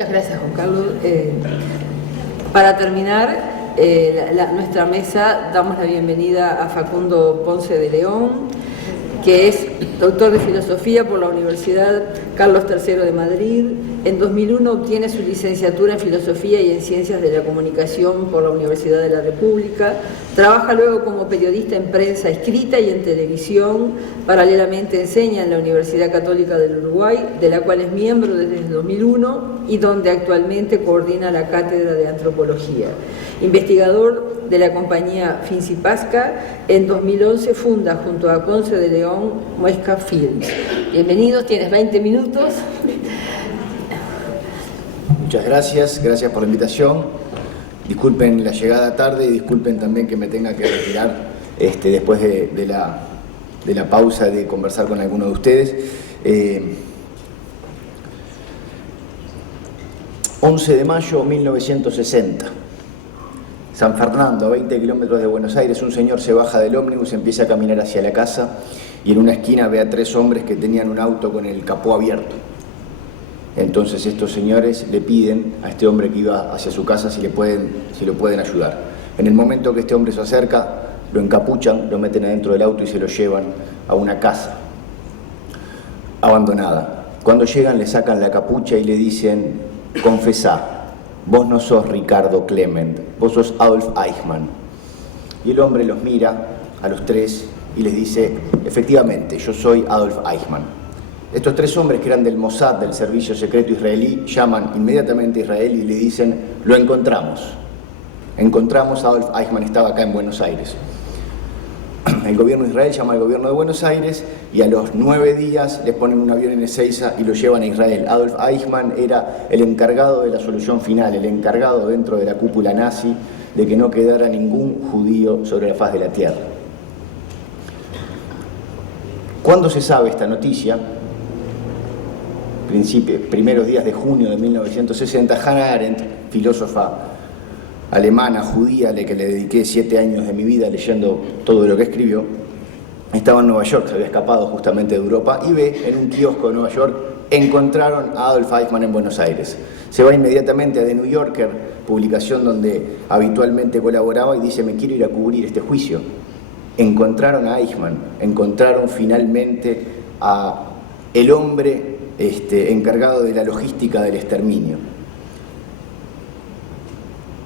Muchas gracias, Juan Carlos. Para terminar nuestra mesa, damos la bienvenida a Facundo Ponce de León, que es doctor de Filosofía por la Universidad Carlos III de Madrid. En 2001 obtiene su licenciatura en Filosofía y en Ciencias de la Comunicación por la Universidad de la República. Trabaja luego como periodista en prensa escrita y en televisión. Paralelamente enseña en la Universidad Católica del Uruguay, de la cual es miembro desde el 2001 y donde actualmente coordina la Cátedra de Antropología. Investigador de la compañía Fincipasca, en 2011 funda junto a Ponce de León Muesca Films. Bienvenidos, tienes 20 minutos. Muchas gracias por la invitación. Disculpen la llegada tarde y disculpen también que me tenga que retirar después de la pausa de conversar con alguno de ustedes. 11 de mayo de 1960. San Fernando, a 20 kilómetros de Buenos Aires, un señor se baja del ómnibus, empieza a caminar hacia la casa y en una esquina ve a 3 hombres que tenían un auto con el capó abierto. Entonces estos señores le piden a este hombre que iba hacia su casa si lo pueden ayudar. En el momento que este hombre se acerca, lo encapuchan, lo meten adentro del auto y se lo llevan a una casa abandonada. Cuando llegan le sacan la capucha y le dicen: confesá, vos no sos Ricardo Klement, vos sos Adolf Eichmann. Y el hombre los mira a los 3 y les dice: efectivamente, yo soy Adolf Eichmann. Estos 3 hombres, que eran del Mossad, del servicio secreto israelí, llaman inmediatamente a Israel y le dicen: lo encontramos. Encontramos a Adolf Eichmann, estaba acá en Buenos Aires. El gobierno de Israel llama al gobierno de Buenos Aires y a los 9 días les ponen un avión en Ezeiza y lo llevan a Israel. Adolf Eichmann era el encargado de la solución final, el encargado dentro de la cúpula nazi de que no quedara ningún judío sobre la faz de la tierra. ¿Cuándo se sabe esta noticia? Primeros días de junio de 1960, Hannah Arendt, filósofa alemana, judía, a la que le dediqué 7 años de mi vida leyendo todo lo que escribió, estaba en Nueva York, se había escapado justamente de Europa y ve en un kiosco de Nueva York: encontraron a Adolf Eichmann en Buenos Aires. Se va inmediatamente a The New Yorker, publicación donde habitualmente colaboraba, y dice: me quiero ir a cubrir este juicio. Encontraron a Eichmann, encontraron finalmente a el hombre encargado de la logística del exterminio.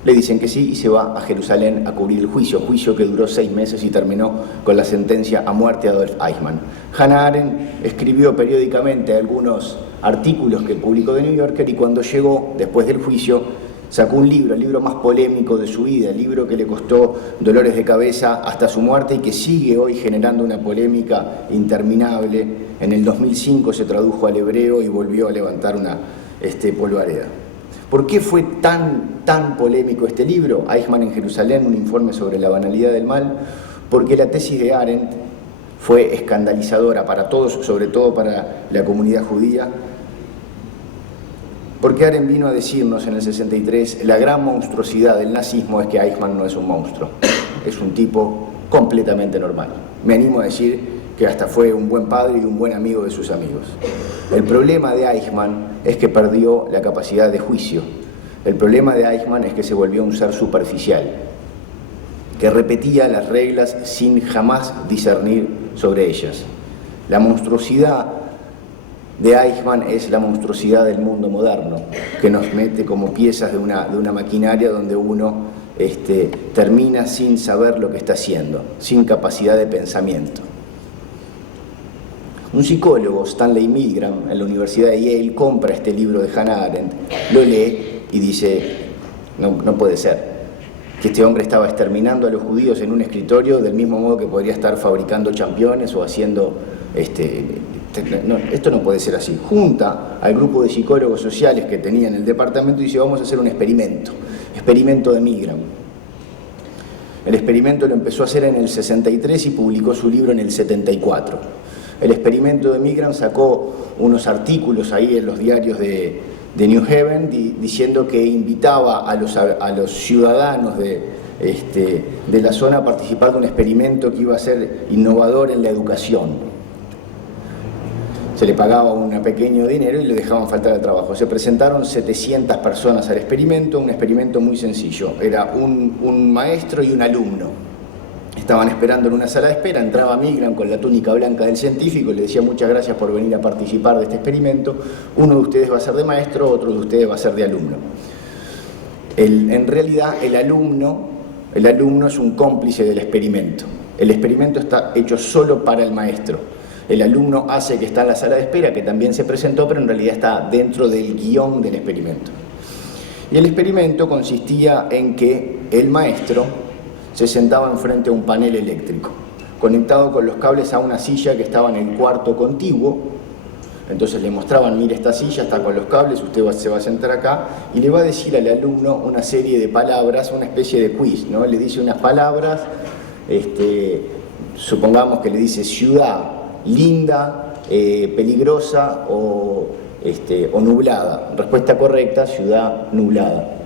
Le dicen que sí y se va a Jerusalén a cubrir el juicio que duró 6 meses y terminó con la sentencia a muerte a Adolf Eichmann. Hannah Arendt escribió periódicamente algunos artículos que publicó The New Yorker, y cuando llegó, después del juicio, sacó un libro, el libro más polémico de su vida, el libro que le costó dolores de cabeza hasta su muerte y que sigue hoy generando una polémica interminable. En el 2005 se tradujo al hebreo y volvió a levantar una polvareda. ¿Por qué fue tan polémico este libro? Eichmann en Jerusalén, un informe sobre la banalidad del mal. Porque la tesis de Arendt fue escandalizadora para todos, sobre todo para la comunidad judía. Porque Arendt vino a decirnos en el 63: la gran monstruosidad del nazismo es que Eichmann no es un monstruo, es un tipo completamente normal. Me animo a decir que hasta fue un buen padre y un buen amigo de sus amigos. El problema de Eichmann es que perdió la capacidad de juicio. El problema de Eichmann es que se volvió un ser superficial, que repetía las reglas sin jamás discernir sobre ellas. La monstruosidad de Eichmann es la monstruosidad del mundo moderno, que nos mete como piezas de una maquinaria donde uno termina sin saber lo que está haciendo, sin capacidad de pensamiento. Un psicólogo, Stanley Milgram, en la Universidad de Yale, compra este libro de Hannah Arendt, lo lee y dice: no puede ser, que este hombre estaba exterminando a los judíos en un escritorio del mismo modo que podría estar fabricando championes o haciendo... esto no puede ser así. Junta al grupo de psicólogos sociales que tenía en el departamento y dice: vamos a hacer un experimento de Milgram. El experimento lo empezó a hacer en el 63 y publicó su libro en el 74. El experimento de Milgram sacó unos artículos ahí en los diarios de New Haven diciendo que invitaba a los ciudadanos de la zona a participar de un experimento que iba a ser innovador en la educación. se le pagaba un pequeño dinero y le dejaban faltar al trabajo. Se presentaron 700 personas al experimento, un experimento muy sencillo. Era un maestro y un alumno. Estaban esperando en una sala de espera, entraba Milgram con la túnica blanca del científico y le decía: muchas gracias por venir a participar de este experimento. Uno de ustedes va a ser de maestro, otro de ustedes va a ser de alumno. En realidad el alumno es un cómplice del experimento. El experimento está hecho solo para el maestro. El alumno hace que está en la sala de espera, que también se presentó, pero en realidad está dentro del guión del experimento. Y el experimento consistía en que el maestro se sentaba enfrente a un panel eléctrico, conectado con los cables a una silla que estaba en el cuarto contiguo. Entonces le mostraban: mire, esta silla está con los cables, usted se va a sentar acá, y le va a decir al alumno una serie de palabras, una especie de quiz, ¿no? Le dice unas palabras, supongamos que le dice ciudad, linda, peligrosa o nublada. Respuesta correcta: ciudad nublada.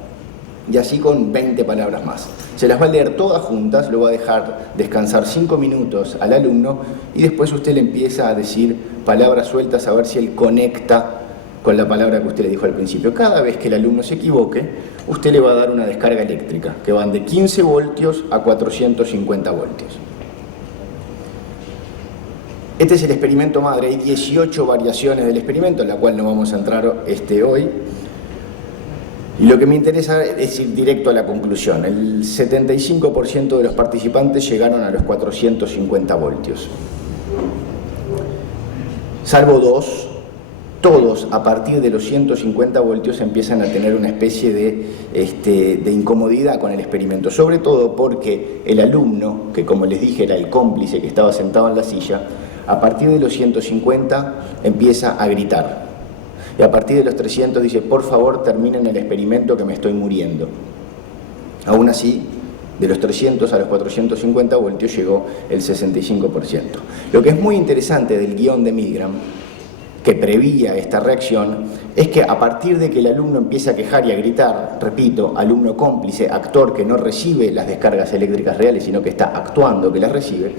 Y así con 20 palabras más. Se las va a leer todas juntas, lo va a dejar descansar 5 minutos al alumno y después usted le empieza a decir palabras sueltas a ver si él conecta con la palabra que usted le dijo al principio. Cada vez que el alumno se equivoque, usted le va a dar una descarga eléctrica que van de 15 voltios a 450 voltios. Este es el experimento madre. Hay 18 variaciones del experimento, en la cual no vamos a entrar hoy. Y lo que me interesa es ir directo a la conclusión. El 75% de los participantes llegaron a los 450 voltios. Salvo 2, todos a partir de los 150 voltios empiezan a tener una especie de incomodidad con el experimento. Sobre todo porque el alumno, que como les dije era el cómplice que estaba sentado en la silla, a partir de los 150 empieza a gritar. Y a partir de los 300 dice: por favor, terminen el experimento que me estoy muriendo. Aún así, de los 300 a los 450 voltios llegó el 65%. Lo que es muy interesante del guión de Milgram, que preveía esta reacción, es que a partir de que el alumno empieza a quejar y a gritar, repito, alumno cómplice, actor que no recibe las descargas eléctricas reales, sino que está actuando que las recibe,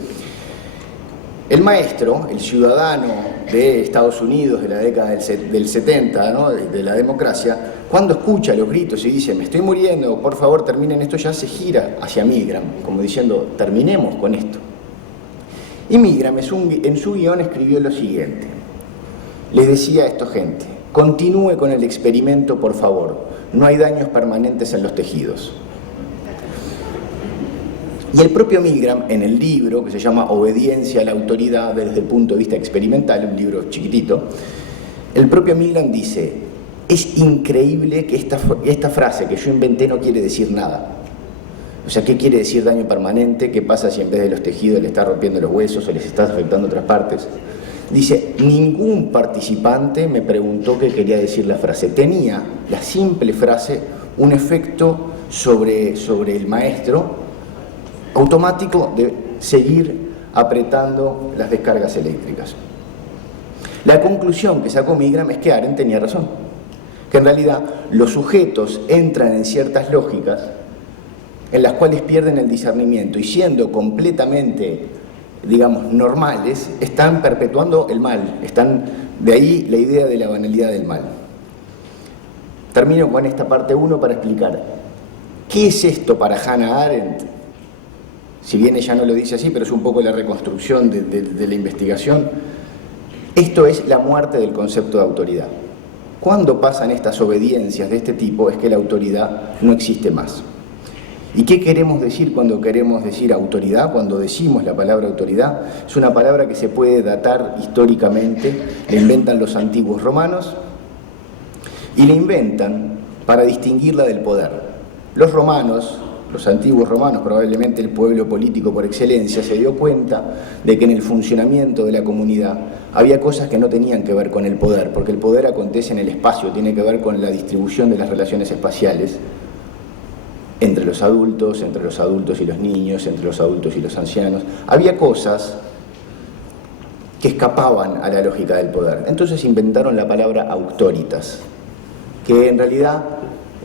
el maestro, el ciudadano de Estados Unidos de la década del 70, ¿no? de la democracia, cuando escucha los gritos y dice: me estoy muriendo, por favor terminen esto ya, se gira hacia Milgram, como diciendo: terminemos con esto. Y Milgram en su guión escribió lo siguiente: les decía a esta gente: continúe con el experimento, por favor, no hay daños permanentes en los tejidos. Y el propio Milgram, en el libro que se llama Obediencia a la autoridad desde el punto de vista experimental, un libro chiquitito, el propio Milgram dice: es increíble que esta frase que yo inventé no quiere decir nada. O sea, ¿qué quiere decir daño permanente? ¿Qué pasa si en vez de los tejidos le está rompiendo los huesos o les está afectando otras partes? Dice: ningún participante me preguntó qué quería decir la frase. Tenía la simple frase un efecto sobre el maestro automático de seguir apretando las descargas eléctricas. La conclusión que sacó Milgram es que Arendt tenía razón, que en realidad los sujetos entran en ciertas lógicas en las cuales pierden el discernimiento y siendo completamente, digamos, normales, están perpetuando el mal. De ahí la idea de la banalidad del mal. Termino con esta parte 1 para explicar qué es esto para Hannah Arendt. Si bien ella no lo dice así, pero es un poco la reconstrucción de la investigación. Esto es la muerte del concepto de autoridad. Cuando pasan estas obediencias de este tipo es que la autoridad no existe más. ¿Y qué queremos decir cuando queremos decir autoridad? Cuando decimos la palabra autoridad, es una palabra que se puede datar históricamente, la inventan los antiguos romanos y la inventan para distinguirla del poder. Los romanos, los antiguos romanos, probablemente el pueblo político por excelencia, se dio cuenta de que en el funcionamiento de la comunidad había cosas que no tenían que ver con el poder, porque el poder acontece en el espacio, tiene que ver con la distribución de las relaciones espaciales entre los adultos y los niños, entre los adultos y los ancianos. Había cosas que escapaban a la lógica del poder. Entonces inventaron la palabra auctoritas, que en realidad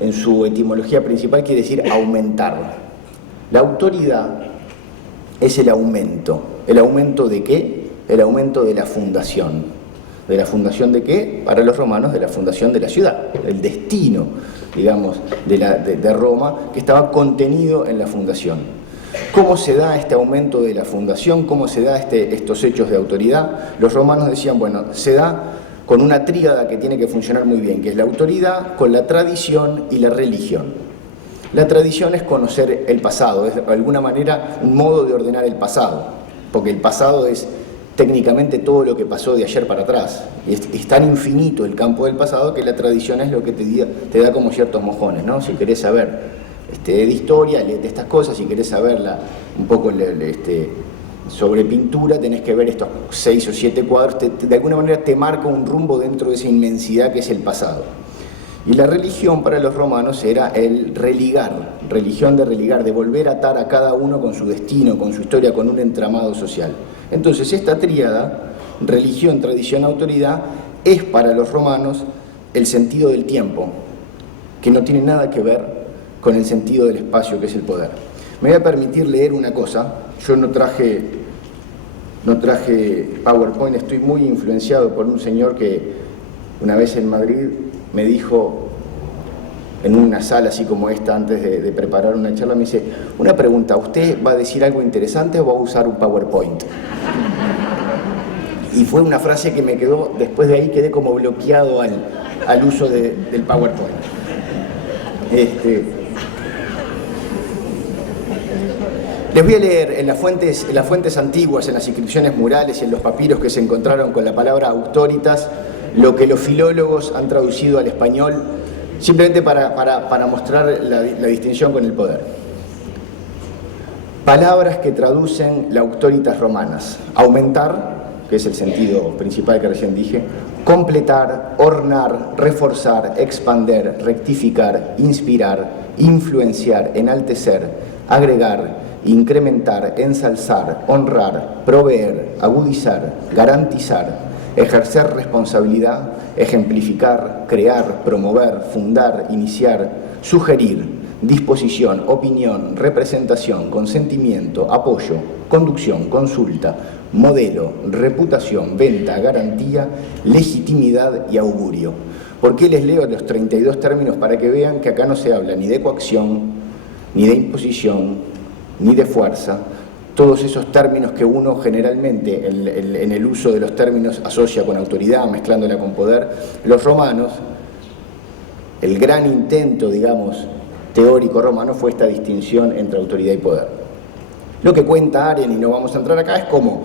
en su etimología principal quiere decir aumentar. La autoridad es el aumento. ¿El aumento de qué? El aumento de la fundación. ¿De la fundación de qué? Para los romanos, de la fundación de la ciudad, el destino, digamos, de Roma, que estaba contenido en la fundación. ¿Cómo se da este aumento de la fundación? ¿Cómo se da estos hechos de autoridad? Los romanos decían, bueno, se da con una tríada que tiene que funcionar muy bien, que es la autoridad, con la tradición y la religión. La tradición es conocer el pasado, es de alguna manera un modo de ordenar el pasado, porque el pasado es técnicamente todo lo que pasó de ayer para atrás. Es tan infinito el campo del pasado que la tradición es lo que te da como ciertos mojones, ¿no? Si querés saber de historia, léete estas cosas. Si querés saberla un poco sobre pintura, tenés que ver estos 6 o 7 cuadros. De alguna manera te marca un rumbo dentro de esa inmensidad que es el pasado. Y la religión para los romanos era el religar, religión de religar, de volver a atar a cada uno con su destino, con su historia, con un entramado social. Entonces esta tríada, religión, tradición, autoridad, es para los romanos el sentido del tiempo, que no tiene nada que ver con el sentido del espacio, que es el poder. Me voy a permitir leer una cosa. Yo no traje PowerPoint, estoy muy influenciado por un señor que una vez en Madrid me dijo, en una sala así como esta, antes de preparar una charla, me dice, una pregunta, ¿usted va a decir algo interesante o va a usar un PowerPoint? Y fue una frase que me quedó, después de ahí quedé como bloqueado al uso del PowerPoint. Les voy a leer en las fuentes antiguas, en las inscripciones murales y en los papiros que se encontraron con la palabra auctoritas, lo que los filólogos han traducido al español, simplemente para mostrar la distinción con el poder. Palabras que traducen la auctoritas romanas: aumentar, que es el sentido principal que recién dije; completar, ornar, reforzar, expander, rectificar, inspirar, influenciar, enaltecer, agregar, incrementar, ensalzar, honrar, proveer, agudizar, garantizar, ejercer responsabilidad, ejemplificar, crear, promover, fundar, iniciar, sugerir, disposición, opinión, representación, consentimiento, apoyo, conducción, consulta, modelo, reputación, venta, garantía, legitimidad y augurio. ¿Por qué les leo los 32 términos? Para que vean que acá no se habla ni de coacción, ni de imposición, ni de fuerza. Todos esos términos que uno generalmente en el uso de los términos asocia con autoridad, mezclándola con poder. Los romanos, el gran intento, digamos, teórico romano fue esta distinción entre autoridad y poder. Lo que cuenta Aren, y no vamos a entrar acá, es cómo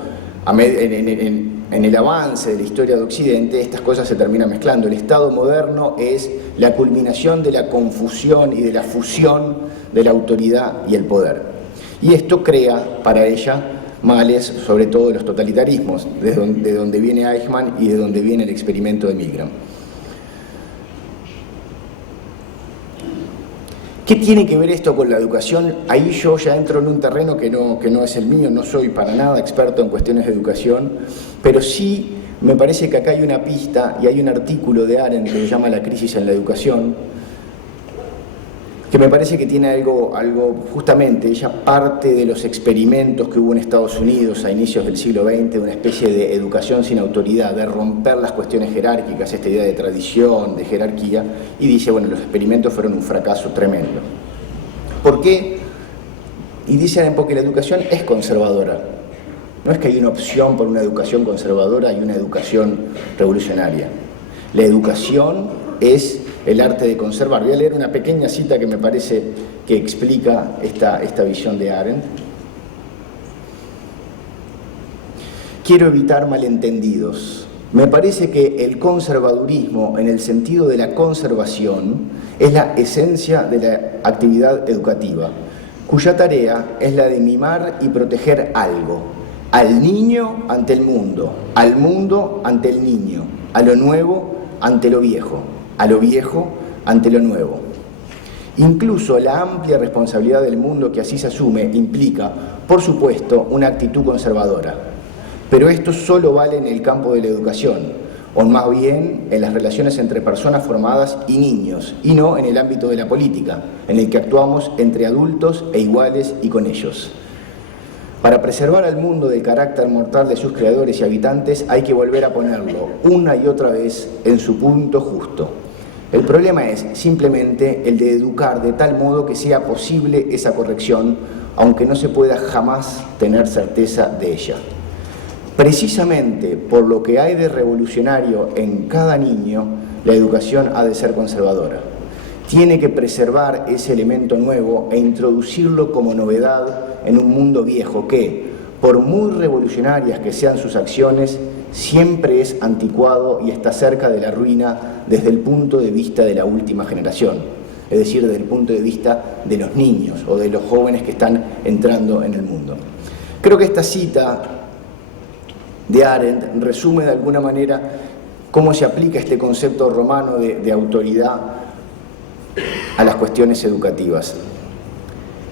en el avance de la historia de Occidente estas cosas se terminan mezclando. El Estado moderno es la culminación de la confusión y de la fusión de la autoridad y el poder. Y esto crea para ella males, sobre todo de los totalitarismos, de donde viene Eichmann y de donde viene el experimento de Milgram. ¿Qué tiene que ver esto con la educación? Ahí yo ya entro en un terreno que no es el mío, no soy para nada experto en cuestiones de educación, pero sí me parece que acá hay una pista y hay un artículo de Arendt que se llama La crisis en la educación, que me parece que tiene algo justamente, ella parte de los experimentos que hubo en Estados Unidos a inicios del siglo XX, de una especie de educación sin autoridad, de romper las cuestiones jerárquicas, esta idea de tradición, de jerarquía, y dice, bueno, los experimentos fueron un fracaso tremendo. ¿Por qué? Y dice, porque la educación es conservadora. No es que hay una opción por una educación conservadora y una educación revolucionaria. La educación es el arte de conservar. Voy a leer una pequeña cita que me parece que explica esta visión de Arendt. Quiero evitar malentendidos. Me parece que el conservadurismo, en el sentido de la conservación, es la esencia de la actividad educativa, cuya tarea es la de mimar y proteger algo, al niño ante el mundo, al mundo ante el niño, a lo nuevo ante lo viejo, a lo viejo ante lo nuevo. Incluso la amplia responsabilidad del mundo que así se asume implica, por supuesto, una actitud conservadora. Pero esto solo vale en el campo de la educación, o más bien en las relaciones entre personas formadas y niños, y no en el ámbito de la política, en el que actuamos entre adultos e iguales y con ellos. Para preservar al mundo del carácter mortal de sus creadores y habitantes hay que volver a ponerlo una y otra vez en su punto justo. El problema es simplemente el de educar de tal modo que sea posible esa corrección, aunque no se pueda jamás tener certeza de ella. Precisamente por lo que hay de revolucionario en cada niño, la educación ha de ser conservadora. Tiene que preservar ese elemento nuevo e introducirlo como novedad en un mundo viejo que, por muy revolucionarias que sean sus acciones, siempre es anticuado y está cerca de la ruina desde el punto de vista de la última generación, es decir, desde el punto de vista de los niños o de los jóvenes que están entrando en el mundo. Creo que esta cita de Arendt resume de alguna manera cómo se aplica este concepto romano de autoridad a las cuestiones educativas.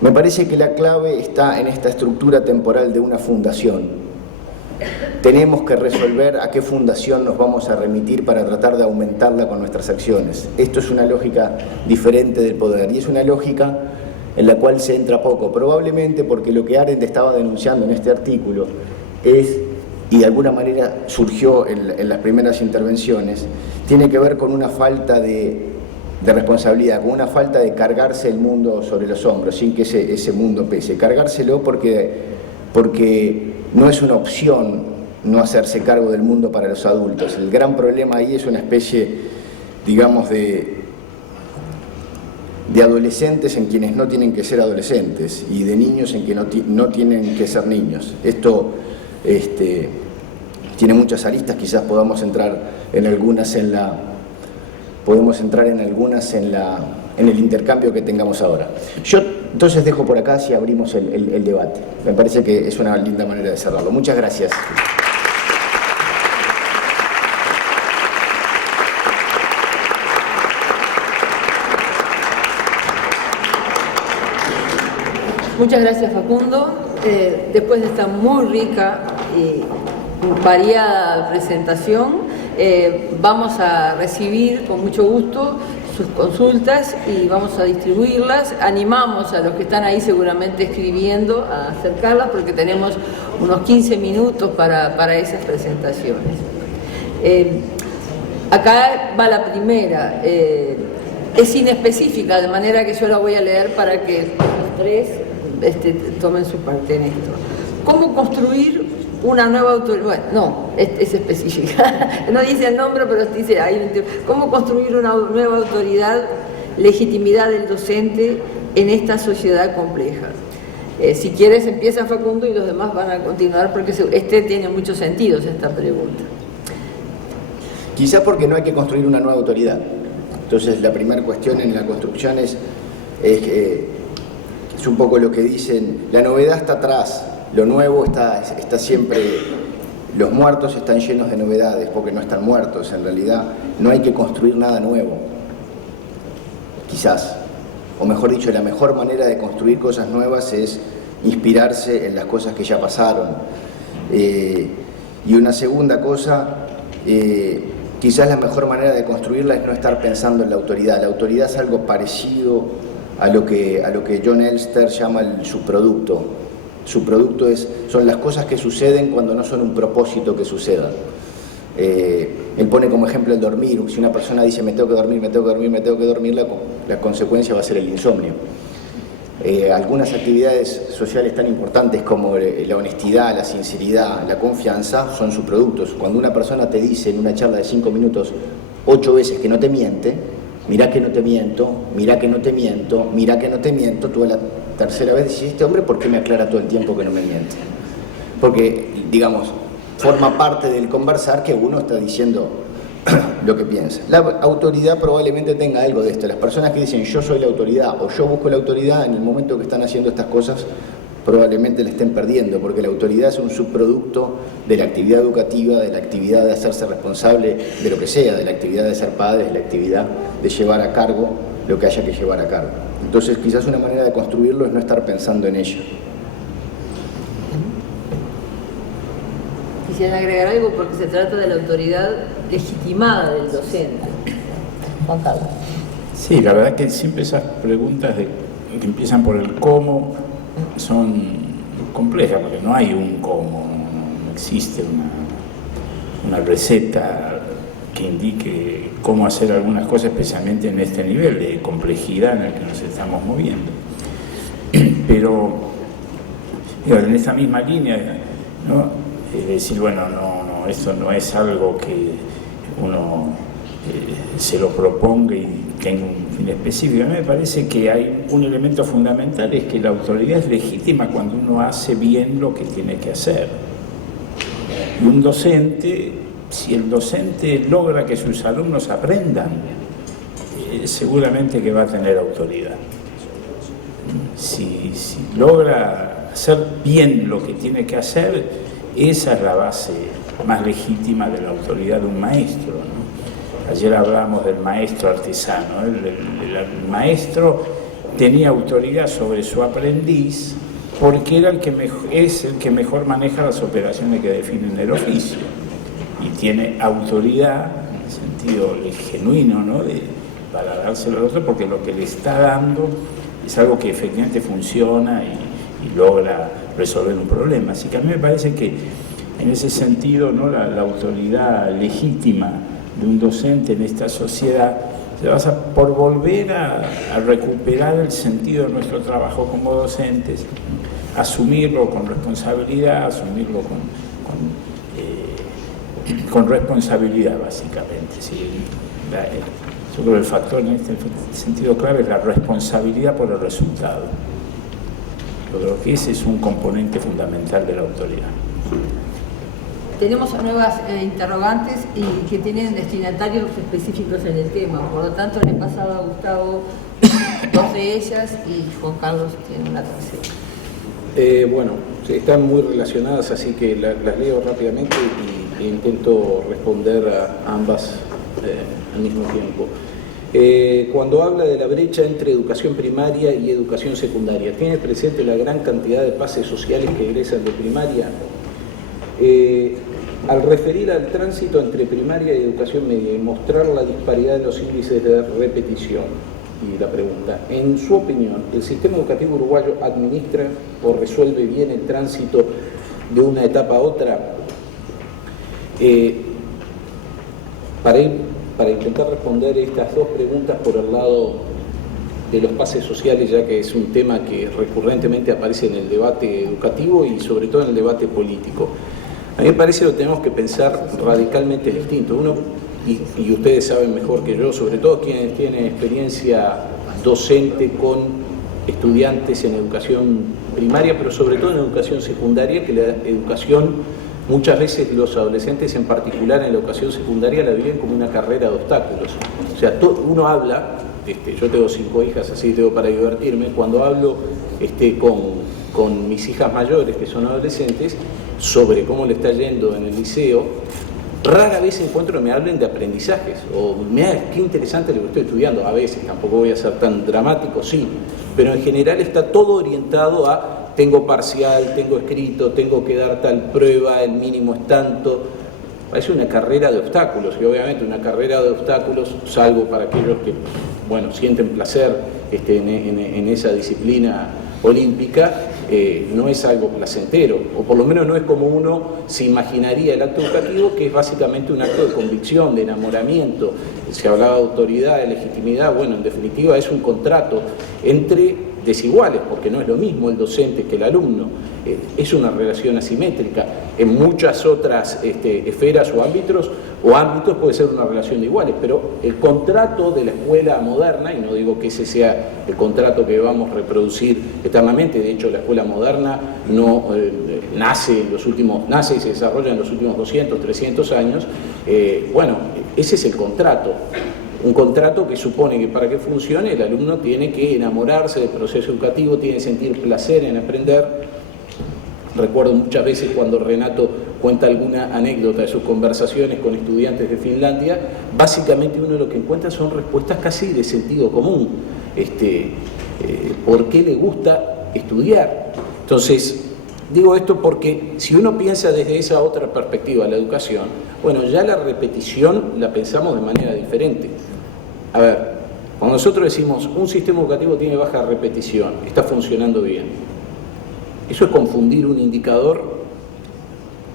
Me parece que la clave está en esta estructura temporal de una fundación. Tenemos que resolver a qué fundación nos vamos a remitir para tratar de aumentarla con nuestras acciones. Esto es una lógica diferente del poder y es una lógica en la cual se entra poco, probablemente porque lo que Arendt estaba denunciando en este artículo es, y de alguna manera surgió en las primeras intervenciones, tiene que ver con una falta de responsabilidad, con una falta de cargarse el mundo sobre los hombros, sin que ese mundo pese. Cargárselo porque no es una opción no hacerse cargo del mundo para los adultos. El gran problema ahí es una especie, digamos, de adolescentes en quienes no tienen que ser adolescentes y de niños en que no tienen que ser niños. Esto tiene muchas aristas, quizás podamos entrar en algunas en el intercambio que tengamos ahora. Yo entonces dejo por acá si abrimos el debate. Me parece que es una linda manera de cerrarlo. Muchas gracias. Muchas gracias, Facundo. Después de esta muy rica y variada presentación, vamos a recibir con mucho gusto sus consultas y vamos a distribuirlas. Animamos a los que están ahí seguramente escribiendo a acercarlas porque tenemos unos 15 minutos para esas presentaciones. Acá va la primera. Es inespecífica, de manera que yo la voy a leer para que los tres tomen su parte en esto. ¿Cómo construir una nueva autoridad? Bueno, no, es específica. No dice el nombre, pero dice ahí. ¿Cómo construir una nueva autoridad, legitimidad del docente en esta sociedad compleja? Si quieres empieza Facundo y los demás van a continuar porque tiene muchos sentidos esta pregunta. Quizás porque no hay que construir una nueva autoridad. Entonces la primera cuestión en la construcción es un poco lo que dicen, la novedad está atrás, lo nuevo está siempre, los muertos están llenos de novedades porque no están muertos, en realidad no hay que construir nada nuevo, quizás, o mejor dicho, la mejor manera de construir cosas nuevas es inspirarse en las cosas que ya pasaron. Y una segunda cosa, quizás la mejor manera de construirla es no estar pensando en la autoridad. La autoridad es algo parecido a lo que John Elster llama el subproducto. Subproducto son las cosas que suceden cuando no son un propósito que sucedan. Él pone como ejemplo el dormir. Si una persona dice me tengo que dormir, me tengo que dormir, me tengo que dormir, la consecuencia va a ser el insomnio. Algunas actividades sociales tan importantes como la honestidad, la sinceridad, la confianza son subproductos. Cuando una persona te dice en una charla de 5 minutos 8 veces que no te miente, mirá que no te miento, mirá que no te miento, mirá que no te miento, tú a la tercera vez dices, este hombre, ¿por qué me aclara todo el tiempo que no me miente? Porque, digamos, forma parte del conversar que uno está diciendo lo que piensa. La autoridad probablemente tenga algo de esto. Las personas que dicen yo soy la autoridad o yo busco la autoridad, en el momento que están haciendo estas cosas, probablemente la estén perdiendo, porque la autoridad es un subproducto de la actividad educativa, de la actividad de hacerse responsable de lo que sea, de la actividad de ser padre, de la actividad de llevar a cargo lo que haya que llevar a cargo. Entonces, quizás una manera de construirlo es no estar pensando en ello. Quisiera agregar algo porque se trata de la autoridad legitimada del docente. Juan Carlos. Sí, la verdad que siempre esas preguntas que empiezan por el cómo son compleja, porque no hay un cómo, no existe una receta que indique cómo hacer algunas cosas, especialmente en este nivel de complejidad en el que nos estamos moviendo. Pero en esta misma línea, ¿no? Es decir, bueno, no, esto no es algo que uno se lo proponga y tenga un fin específico. A mí me parece que hay un elemento fundamental, es que la autoridad es legítima cuando uno hace bien lo que tiene que hacer. Y un docente, si el docente logra que sus alumnos aprendan, seguramente que va a tener autoridad. Si logra hacer bien lo que tiene que hacer, esa es la base más legítima de la autoridad de un maestro, ¿no? Ayer hablábamos del maestro artesano. El maestro tenía autoridad sobre su aprendiz porque era es el que mejor maneja las operaciones que definen el oficio y tiene autoridad en el sentido genuino, ¿no? Para dárselo al otro, porque lo que le está dando es algo que efectivamente funciona y logra resolver un problema. Así que a mí me parece que en ese sentido, ¿no? la autoridad legítima de un docente en esta sociedad se basa por volver a recuperar el sentido de nuestro trabajo como docentes, asumirlo con responsabilidad, asumirlo con responsabilidad, básicamente. ¿Sí? Yo creo que el factor en este sentido clave es la responsabilidad por el resultado. Yo creo que ese es un componente fundamental de la autoridad. Tenemos nuevas interrogantes y que tienen destinatarios específicos en el tema, por lo tanto le he pasado a Gustavo dos de ellas y Juan Carlos tiene una tercera. Bueno, están muy relacionadas, así que las leo rápidamente e intento responder a ambas al mismo tiempo. Cuando habla de la brecha entre educación primaria y educación secundaria, ¿tiene presente la gran cantidad de pases sociales que egresan de primaria? Al referir al tránsito entre primaria y educación media y mostrar la disparidad en los índices de repetición, y la pregunta, en su opinión, ¿el sistema educativo uruguayo administra o resuelve bien el tránsito de una etapa a otra? Para intentar responder estas dos preguntas por el lado de los pases sociales, ya que es un tema que recurrentemente aparece en el debate educativo y sobre todo en el debate político. A mí me parece que lo tenemos que pensar radicalmente distinto. Uno, y ustedes saben mejor que yo, sobre todo quienes tienen experiencia docente con estudiantes en educación primaria, pero sobre todo en educación secundaria, que la educación, muchas veces los adolescentes en particular en la educación secundaria la viven como una carrera de obstáculos. O sea, uno habla, yo tengo 5 hijas, así tengo para divertirme, cuando hablo con mis hijas mayores que son adolescentes sobre cómo le está yendo en el liceo, rara vez encuentro que me hablen de aprendizajes o qué interesante lo que estoy estudiando. A veces, tampoco voy a ser tan dramático, sí, pero en general está todo orientado a tengo parcial, tengo escrito, tengo que dar tal prueba, el mínimo es tanto. Parece una carrera de obstáculos, y obviamente una carrera de obstáculos, salvo para aquellos que, bueno, sienten placer en esa disciplina olímpica, no es algo placentero, o por lo menos no es como uno se imaginaría el acto educativo, que es básicamente un acto de convicción, de enamoramiento. Se hablaba de autoridad, de legitimidad, bueno, en definitiva es un contrato entre desiguales, porque no es lo mismo el docente que el alumno, es una relación asimétrica. En muchas otras esferas o ámbitos puede ser una relación de iguales, pero el contrato de la escuela moderna, y no digo que ese sea el contrato que vamos a reproducir eternamente, de hecho la escuela moderna no nace y se desarrolla en los últimos 200, 300 años, bueno, ese es el contrato. Un contrato que supone que para que funcione el alumno tiene que enamorarse del proceso educativo, tiene que sentir placer en aprender. Recuerdo muchas veces cuando Renato cuenta alguna anécdota de sus conversaciones con estudiantes de Finlandia, básicamente uno lo que encuentra son respuestas casi de sentido común. ¿Por qué le gusta estudiar? Entonces, digo esto porque si uno piensa desde esa otra perspectiva la educación, bueno, ya la repetición la pensamos de manera diferente. A ver, cuando nosotros decimos un sistema educativo tiene baja repetición, está funcionando bien. Eso es confundir un indicador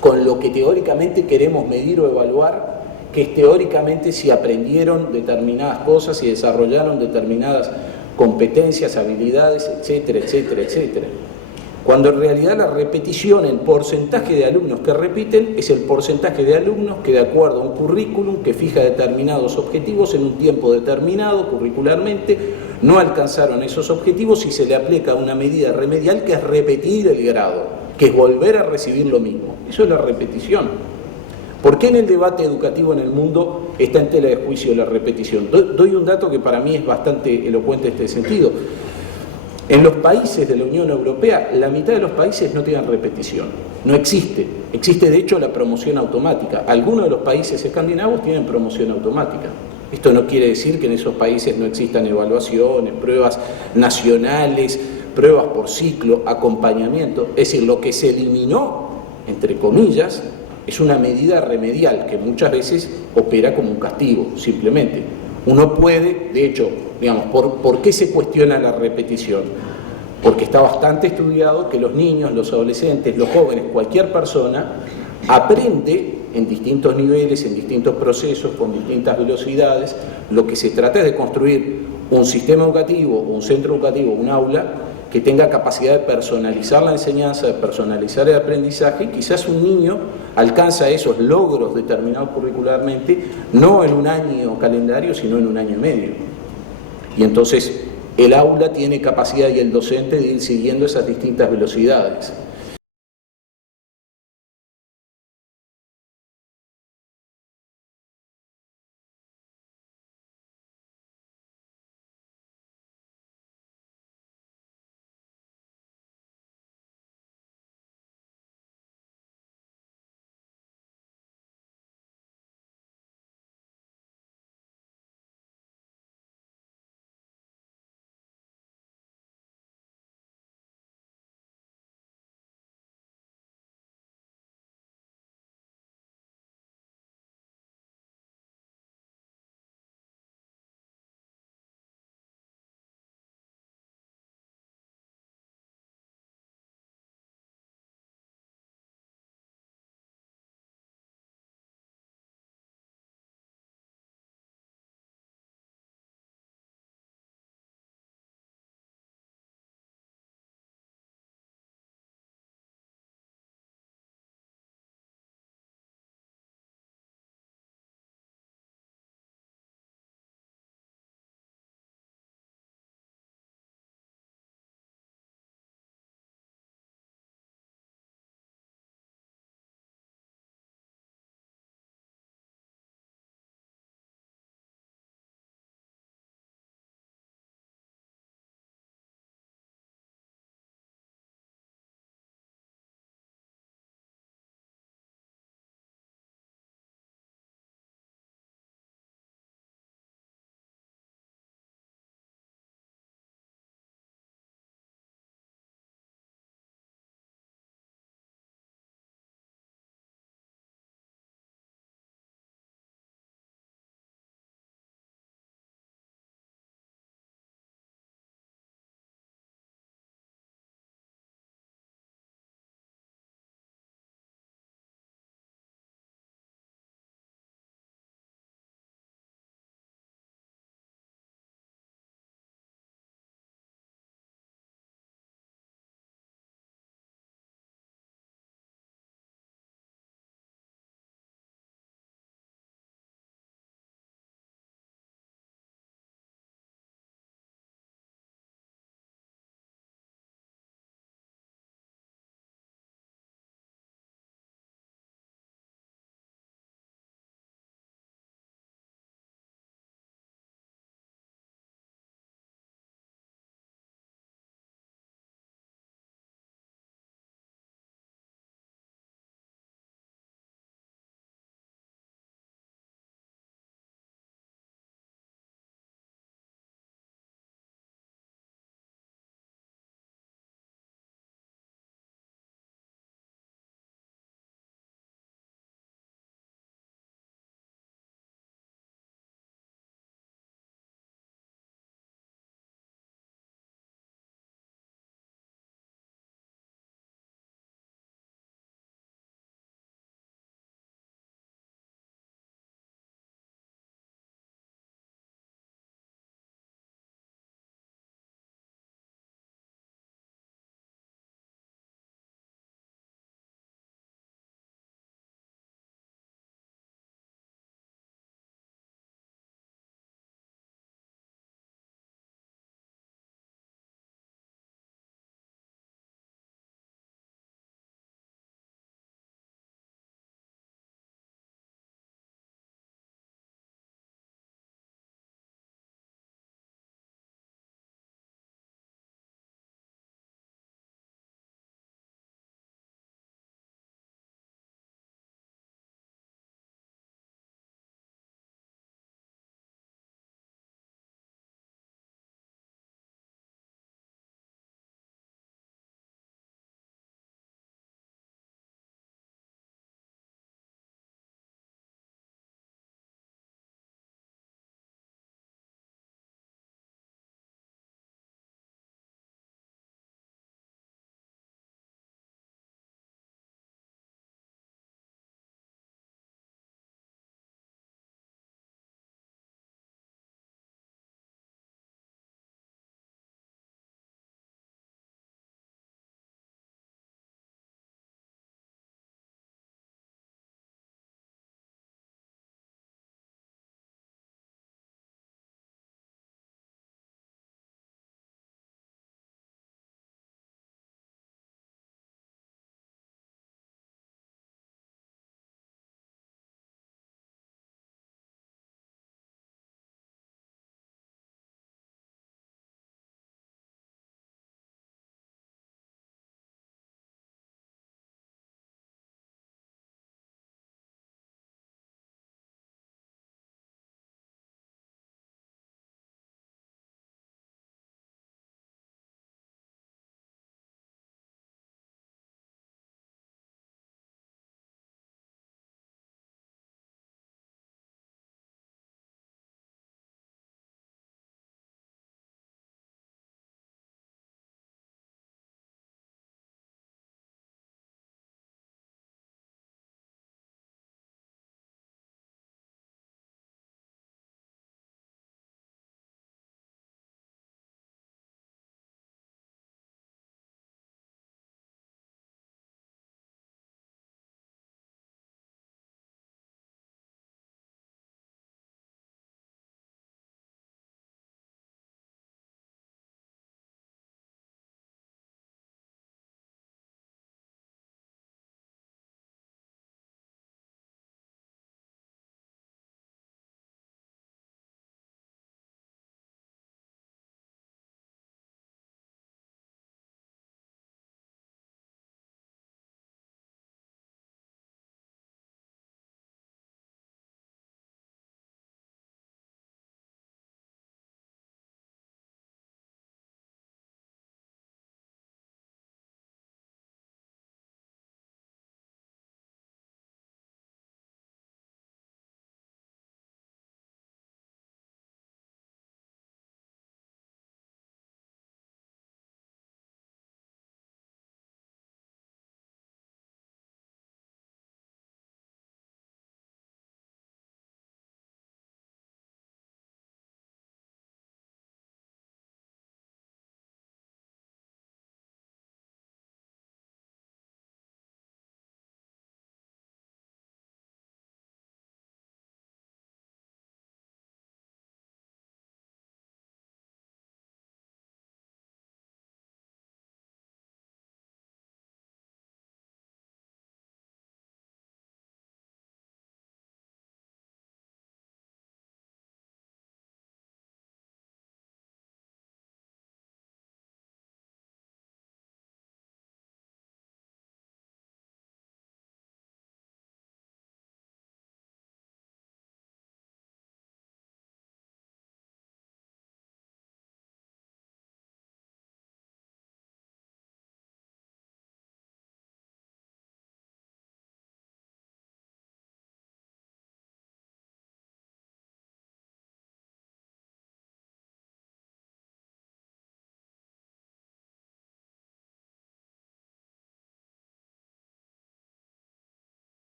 con lo que teóricamente queremos medir o evaluar, que es teóricamente si aprendieron determinadas cosas, si desarrollaron determinadas competencias, habilidades, etcétera, etcétera, etcétera. Cuando en realidad la repetición, el porcentaje de alumnos que repiten, es el porcentaje de alumnos que, de acuerdo a un currículum que fija determinados objetivos en un tiempo determinado curricularmente, no alcanzaron esos objetivos y se le aplica una medida remedial que es repetir el grado, que es volver a recibir lo mismo. Eso es la repetición. ¿Por qué en el debate educativo en el mundo está en tela de juicio la repetición? Doy un dato que para mí es bastante elocuente en este sentido. En los países de la Unión Europea, la mitad de los países no tienen repetición. No existe. Existe, de hecho, la promoción automática. Algunos de los países escandinavos tienen promoción automática. Esto no quiere decir que en esos países no existan evaluaciones, pruebas nacionales, pruebas por ciclo, acompañamiento. Es decir, lo que se eliminó, entre comillas, es una medida remedial que muchas veces opera como un castigo, simplemente. Uno puede, de hecho, digamos, ¿por qué se cuestiona la repetición? Porque está bastante estudiado que los niños, los adolescentes, los jóvenes, cualquier persona, aprende en distintos niveles, en distintos procesos, con distintas velocidades. Lo que se trata es de construir un sistema educativo, un centro educativo, un aula, que tenga capacidad de personalizar la enseñanza, de personalizar el aprendizaje. Quizás un niño alcanza esos logros determinados curricularmente, no en un año calendario, sino en un año y medio. Y entonces el aula tiene capacidad y el docente de ir siguiendo esas distintas velocidades.